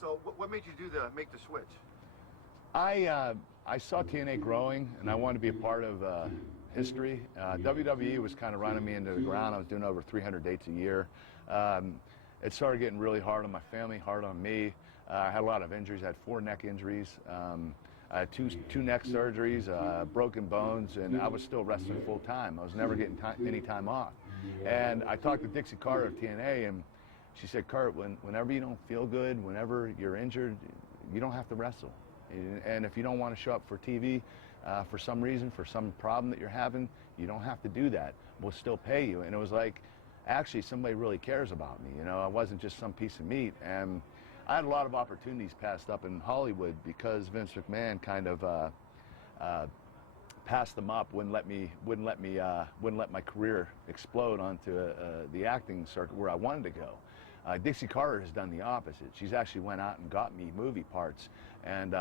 So what made you make the switch? I saw TNA growing, and I wanted to be a part of history. WWE was kind of running me into the ground. I was doing over 300 dates a year. It started getting really hard on my family, hard on me. I had a lot of injuries. I had 4 neck injuries. I had two neck surgeries, broken bones, and I was still wrestling full time. I was never getting any time off. And I talked to Dixie Carter of TNA, and she said, Kurt, whenever you don't feel good, whenever you're injured, you don't have to wrestle. And if you don't want to show up for TV for some reason, for some problem that you're having, you don't have to do that. We'll still pay you. And it was like, actually, somebody really cares about me. You know, I wasn't just some piece of meat. And I had a lot of opportunities passed up in Hollywood because Vince McMahon kind of passed them up, wouldn't let my career explode onto the acting circuit where I wanted to go. Dixie Carter has done the opposite. She's actually went out and got me movie parts. And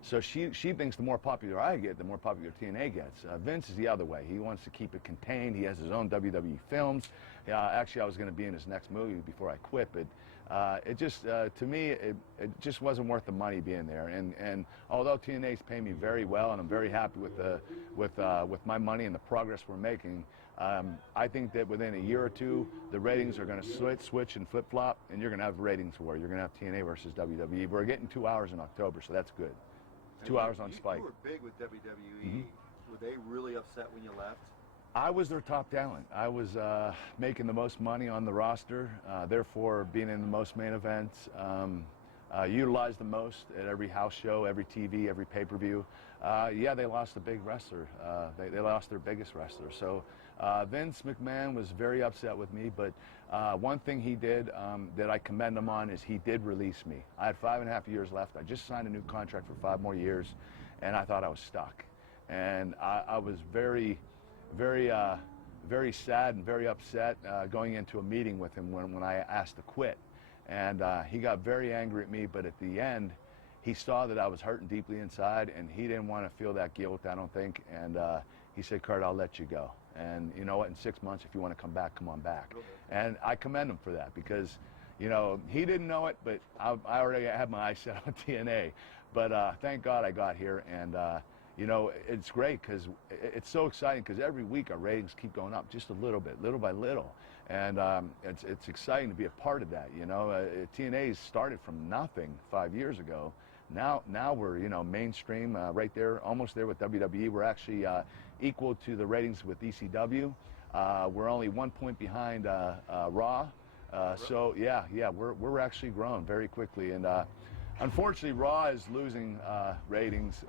so she thinks the more popular I get, the more popular TNA gets. Vince is the other way. He wants to keep it contained. He has his own WWE films. Actually, I was going to be in his next movie before I quit, but it just, to me, it just wasn't worth the money being there. And although TNA's paying me very well, and I'm very happy with my money and the progress we're making, I think that within a year or two, the ratings are going to switch and flip-flop, and you're going to have ratings war. You're going to have TNA versus WWE. We're getting 2 hours in October, so that's good. 2 hours on Spike. You were big with WWE. Were they really upset when you left? I was their top talent. I was making the most money on the roster, therefore being in the most main events, utilized the most at every house show, every TV, every pay-per-view. Yeah, they lost a big wrestler. They lost their biggest wrestler. So Vince McMahon was very upset with me, but one thing he did that I commend him on is he did release me. I had 5.5 years left. I just signed a new contract for 5 more years, and I thought I was stuck. And I was very sad and very upset going into a meeting with him when I asked to quit. And he got very angry at me, but at the end, he saw that I was hurting deeply inside, and he didn't want to feel that guilt, I don't think. And he said, Kurt, I'll let you go. And you know what, in 6 months, if you want to come back, come on back. And I commend him for that because, you know, he didn't know it, but I already had my eyes set on TNA. But thank God I got here, and you know, it's great because it's so exciting because every week our ratings keep going up just a little bit, little by little. And it's exciting to be a part of that, you know. TNA started from nothing 5 years ago. Now we're, you know, mainstream, right there, almost there with WWE. We're actually equal to the ratings with ECW. We're only 1 point behind Raw. So yeah, we're actually growing very quickly. And unfortunately, Raw is losing ratings.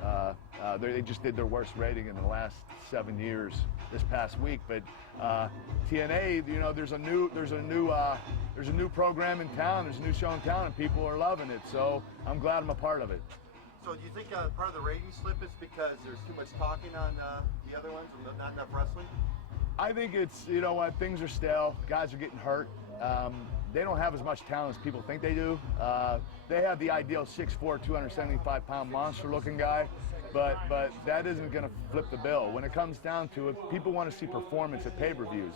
They just did their worst rating in the last 7 years this past week. But TNA, you know, there's a new program in town. There's a new show in town, and people are loving it. So I'm glad I'm a part of it. So do you think part of the rating slip is because there's too much talking on the other ones and not enough wrestling? I think it's, you know what, things are stale. Guys are getting hurt. They don't have as much talent as people think they do. They have the ideal 6'4", 275-pound monster-looking guy, but that isn't going to flip the bill. When it comes down to it, people want to see performance at pay-per-views.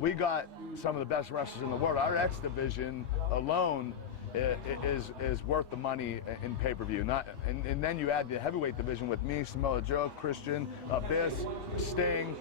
We got some of the best wrestlers in the world. Our X division alone is worth the money in pay-per-view. And then you add the heavyweight division with me, Samoa Joe, Christian, Abyss, Sting.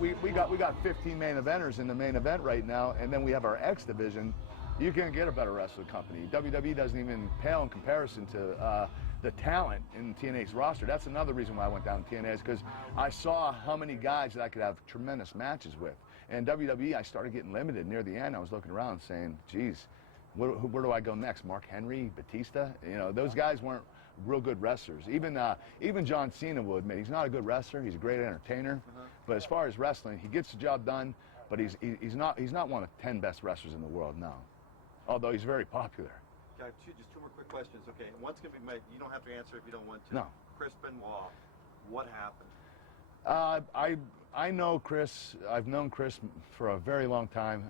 We got 15 main eventers in the main event right now, and then we have our X division. You can't get a better wrestling company. WWE doesn't even pale in comparison to the talent in TNA's roster. That's another reason why I went down to TNA, is because I saw how many guys that I could have tremendous matches with. And WWE, I started getting limited near the end. I was looking around saying, geez, where do I go next? Mark Henry, Batista? You know, those guys weren't real good wrestlers. Even John Cena will admit he's not a good wrestler. He's a great entertainer. But as far as wrestling, he gets the job done. But he's not one of 10 best wrestlers in the world, no. Although he's very popular. Okay, just two more quick questions. Okay, one's gonna be you don't have to answer if you don't want to. No. Chris Benoit, what happened? I know Chris. I've known Chris for a very long time.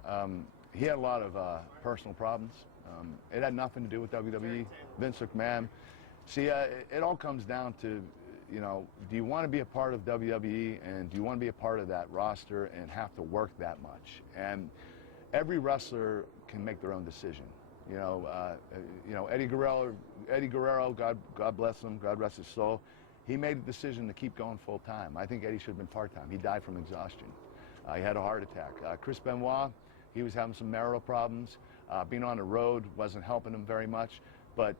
He had a lot of personal problems. It had nothing to do with WWE, Vince McMahon. See, it all comes down to, you know, do you want to be a part of WWE, and do you want to be a part of that roster and have to work that much? And every wrestler can make their own decision. Eddie Guerrero, God bless him, God rest his soul. He made a decision to keep going full time. I think Eddie should have been part-time. He died from exhaustion. He had a heart attack. Chris Benoit, he was having some marital problems. Being on the road wasn't helping him very much. But,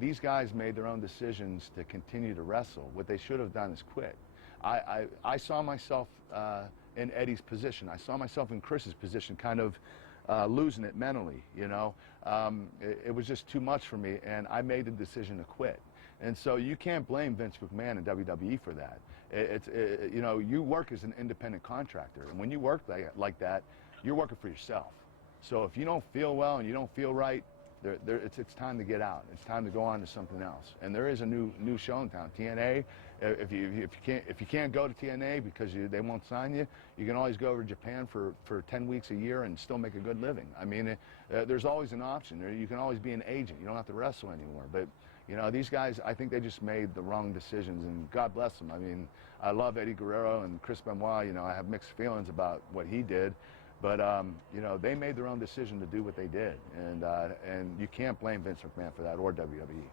these guys made their own decisions to continue to wrestle. What they should have done is quit. I saw myself in Eddie's position. I saw myself in Chris's position, kind of losing it mentally, It was just too much for me, and I made the decision to quit. And so you can't blame Vince McMahon and WWE for that. You work as an independent contractor, and when you work like that, you're working for yourself. So if you don't feel well and you don't feel right, it's time to get out. It's time to go on to something else. And there is a new show in town, TNA. If you can't go to TNA because they won't sign you, you can always go over to Japan for 10 weeks a year and still make a good living. I mean, there's always an option. You can always be an agent. You don't have to wrestle anymore. But these guys, I think they just made the wrong decisions, and God bless them. I mean, I love Eddie Guerrero and Chris Benoit. I have mixed feelings about what he did. But, they made their own decision to do what they did. And you can't blame Vince McMahon for that, or WWE.